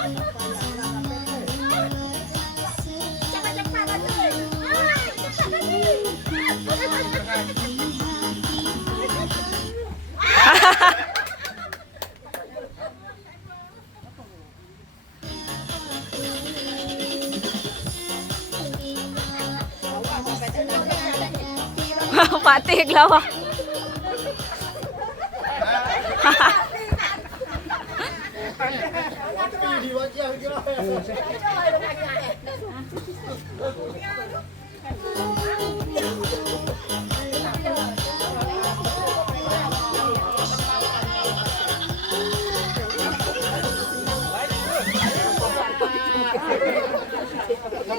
Cepat-cepat lagi. Cepat lagi. Pak Teh gelawak.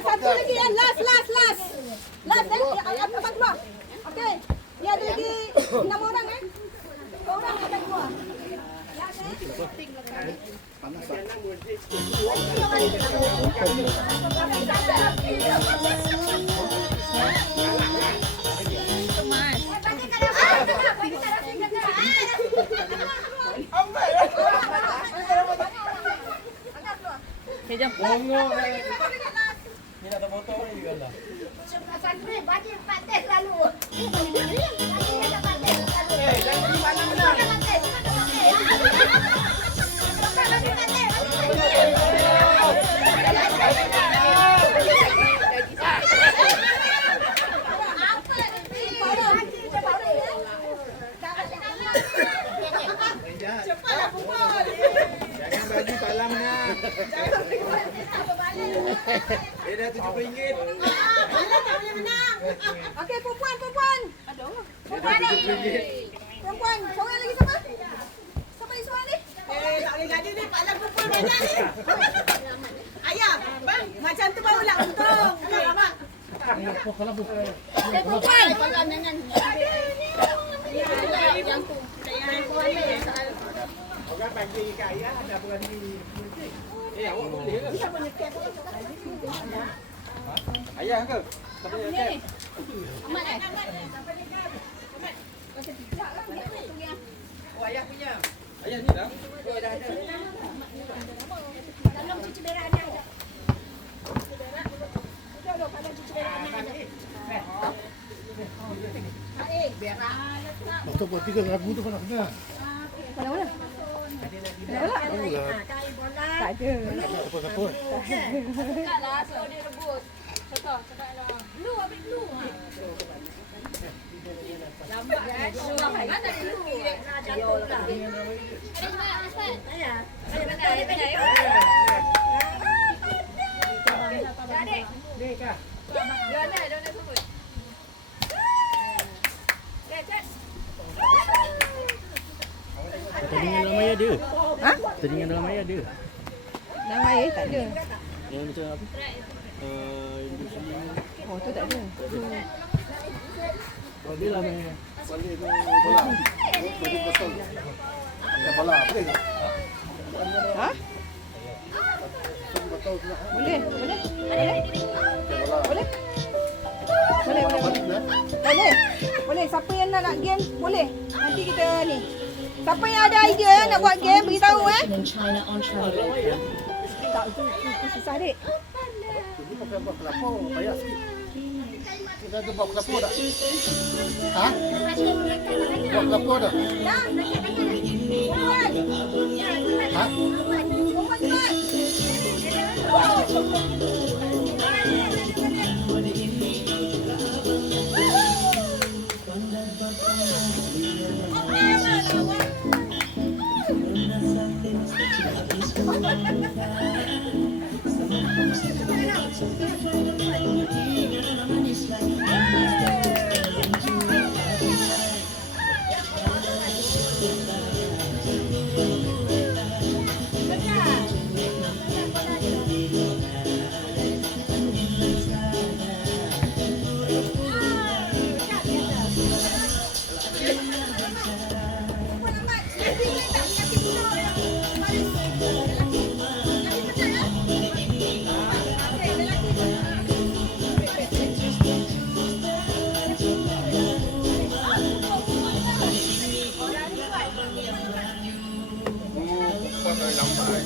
Satu lagi yang last. Last empat keluar. Okey. Ni ada lagi 6 orang eh. 2 orang yang akan keluar. Okay, jom. Ni nak foto ni juga lah. Santri bagi pates lalu. Cepatlah pukul. Jangan bagi talang nak. Dia dah RM70. Okey, perempuan. Aduh. Perempuan, seorang lagi siapa? Siapa ni seorang ni? Tak boleh jadi ni, Pak Lang kumpul banyak ni. Ayah, bang, macam tu barulah untung. Mak. Perempuan. Yang tu. Yang kuat ni. Orang panggil kat ayah ada berani. Awak boleh ke? Ayah ke? Tak boleh ke? Amat eh? Oh, ayah punya. Ayah ni dah. Oh, dah ada. Dalam cuci berak ni ada. Duduk kalau cuci berak ni ada. Berak. Untuk buat 3,000 tu nak kena. Mana? Kain bola. Tak ada. Apa-apa. Dekatlah so dia rebus. Contoh, cepatlah. Blue ambil blue. Lambat kan? Mana ada blue? Nak jatuh pula. Ada banyak asal. Ya. Ada banyak. Adik. Dek kah? Dona sebut. Cek. Tadingan dalam air ada. Ha? Tadingan dalam air ada. Dalam air tak ada. Yang macam apa? Industri. Oh, tu tak ada. Oh, dia lah main. Balik tu bola. Balik kosong. Ada bola. Boleh tak? Ha? Betul tu nak. Boleh. Bola. Boleh. Siapa yang nak game, boleh. Nanti kita ni. Siapa yang ada idea nak buat game, beritahu eh. Tak, itu susah dik. Ini pakai buat kelapa. Payah sikit. Kita ada buat kelapa tak? Ha? Buat kelapa tak? Ha? Lambat.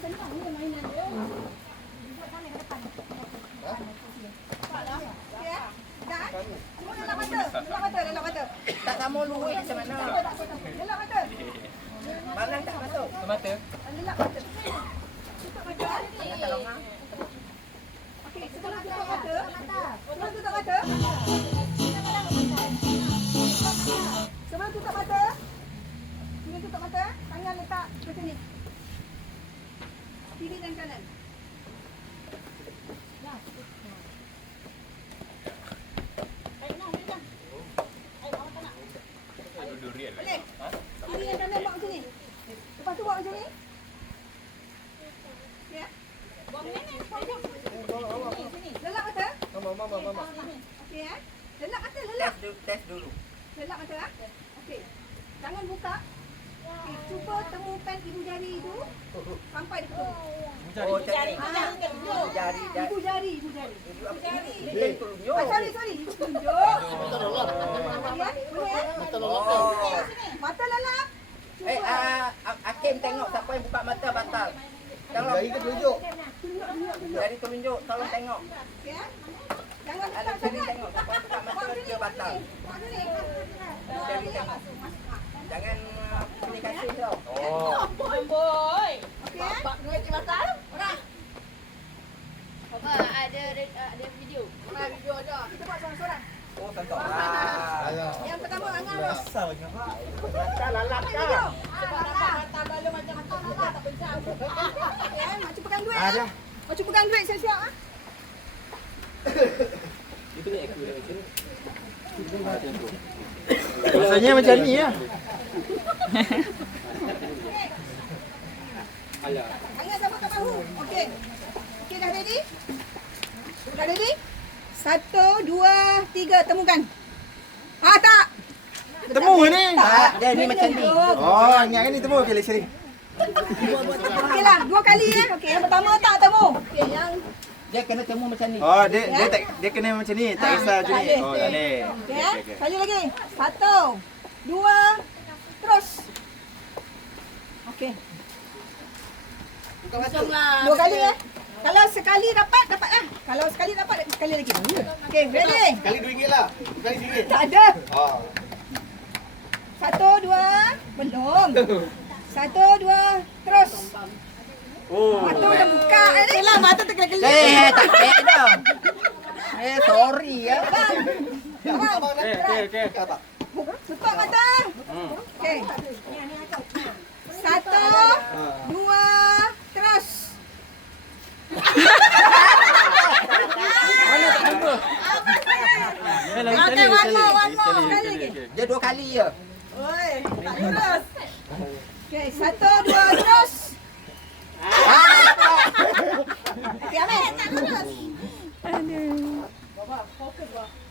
senang ni mainan dia. Okey. Dah. Semua dalam mata. Dalam mata. Tak kamu luwe macam mana? Dalam mata. Malang tak masuk. Mata. Dalam mata. Tutup mata. Okey, sebelum tutup mata. Sebelum tutup mata. Sebelum tutup mata. Sebelum tutup mata, tangan letak macam ni. Kiri dan kanan. Boleh? Kiri dan kanan buat macam ni. Lepas tu buat macam ni. Ya. Lelap mata. Mama. Okey ya. Lelap mata, lelap. Test dulu. Lelap mata. Okey. Tangan buka. Okey, cuba temukan ibu jari itu sampai dekat tu. Oh, jari. Jari. Ibu jari. Dia tunjuk. Sorry. Ibu tunjuk. Mata lelap. Ya, boleh ya? Mata lelap. Oh. Mata lelap. Cuba. Hakim tengok siapa yang buka mata batal. Tolong. Jari ke tunjuk? Jari tunjuk, tolong tengok. Okey ya. Jangan Ada letak jari sangat. tengok siapa yang buka mata dia batal. Buat sini. Jari tengok. Jangan pilih kasih tau. Okey ya? Papa ada video. Kita buat seorang-seorang. Oh, tentu. Ayah. Yang pertama Angah. Mata lalap Ambil kah? video. Ya, makcik pegang duit. Ada. Makcik pegang duit siap-siap ah. Rasanya macam ni ya. Angah sama kat bahu. Okey. Okey dah ready? Dah ready? 1, 2, 3 temukan. Tak. Temu ni. Tak, dia ni macam ni. Oh, ingat kan ni temu pilih sini. Okeylah, 2 kali ya. Okey, yang pertama tak temu. Okey, yang Dia kena temu macam ni. Oh, dia kena macam ni, tak kisah macam ni. Oh, tak boleh. okey ya. Kali lagi. 1, 2, terus. Okey. Dua kali ya. Kalau sekali dapat lah. Kalau sekali dapat, sekali lagi. Okey, ready? Kali RM2 lah. Kali RM1. Tak ada. Oh. 1, 2, belum. 1, 2, terus. Oh. Mata dah buka ni. Lah, mata terkelip-kelip. Tak payah dah. Sorry ya. Abang, Okey. tutup mata. Okey. 1, 2, terus. Okey, one more. Sekali lagi. Dia 2 kali je. Oi, tak lurus. Okey, 1, 2, terus. Okey, Amir, tak lurus.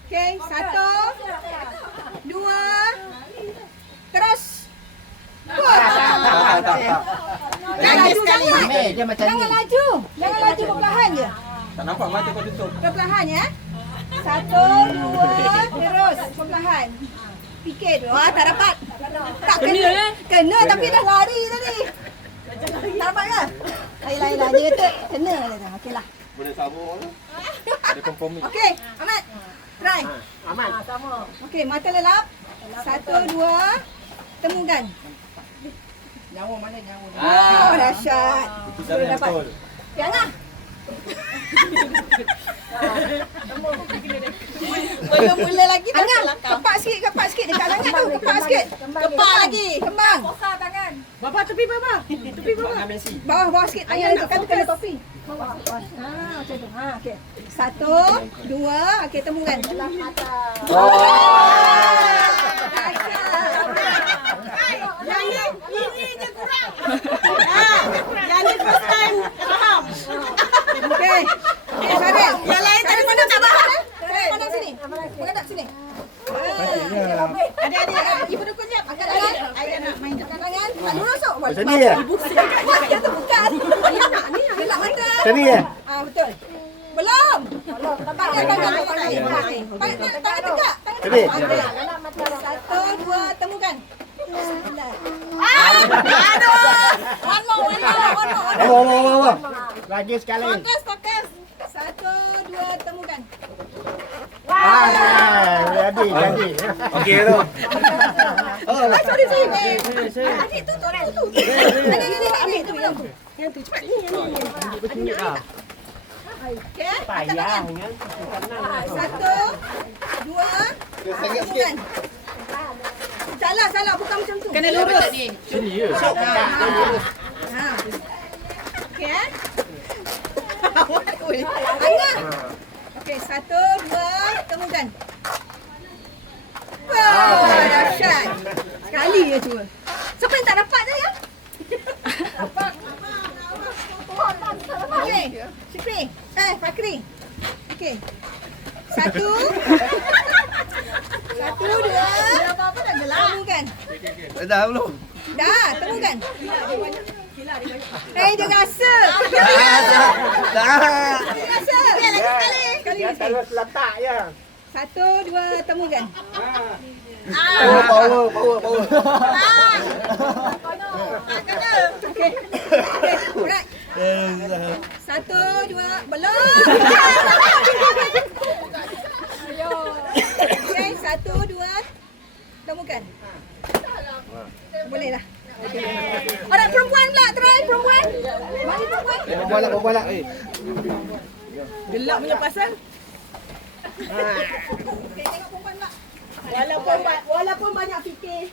Okey, 1, 2, terus. Jangan laju sangat. Amir, dia macam ni. Jangan laju perlahan je. Tak nampak mata kau tutup. Perlahan ya. 1, 2, terus perlahan. Fikir tu. Tak dapat. Tak kena. Kena tapi dah lari tadi. Tak dapat ke? Lain-lain lah. Dia kata kena. Okeylah. Boleh sambung lah. Ada kompromi. Okey, Ahmad. Try. Aman. Okey, mata lelap. 1, 2, temukan. Nyawa mana nyawa? Oh, dahsyat. Itu cara yang betul. Jangan. Mula-mula lagi dah Angah, kepak sikit dekat sangat tu. Kepak sikit. Kepak lagi. Kembang. Bapa tepi bapa. Tepi bapa. Bawah sikit. Ayah letakkan kena topi. Bawah. Macam tu. Okey. 1, 2, okey temukan. Ini je kurang. Yang ni first time faham. Okey. Syaril. Yang lain tadi mana tak faham. Pandang sini. Menghadap sini. Adik-adik, ibu dukun siap. Angkat tangan. Ayah nak main angkat tangan. Tak lurus tu. Macam ni ya? Dia terbuka. Ayah nak ni. Gelap mata. Macam ni ya? Betul. Belum. Tangan tegak. Jadi? 1, 2, temukan. One more. Lagi sekali. Fokus. 1, 2, temukan. Jadi. Okey tu. Sorry. Adik tu. Adik tu belum. Yang tu cepat ni. Okey. Payah. 1, 2, temukan. Salah, bukan macam tu. Kena lurus. Ha. Okey. Angah. Okey, 1, 2, temukan. Wow, dahsyat. Sekali je cuma. Siapa yang tak dapat tadi ya? Okey, Syukri. Fakri. Okey. 1, 2, temukan. Dah belum? Dah, temukan. Dia rasa. Dah. Dia rasa. Lagi sekali. Dia terus letak je. 1, 2, temukan. Power. Okey. Alright. 1, 2, belum. Okey, 1, 2, temukan. Boleh lah. Alright, perempuan pula. Try perempuan. Mari perempuan. Perempuan lah. Gelap punya pasal. Okey, tengok perempuan pula. Walaupun banyak fikir.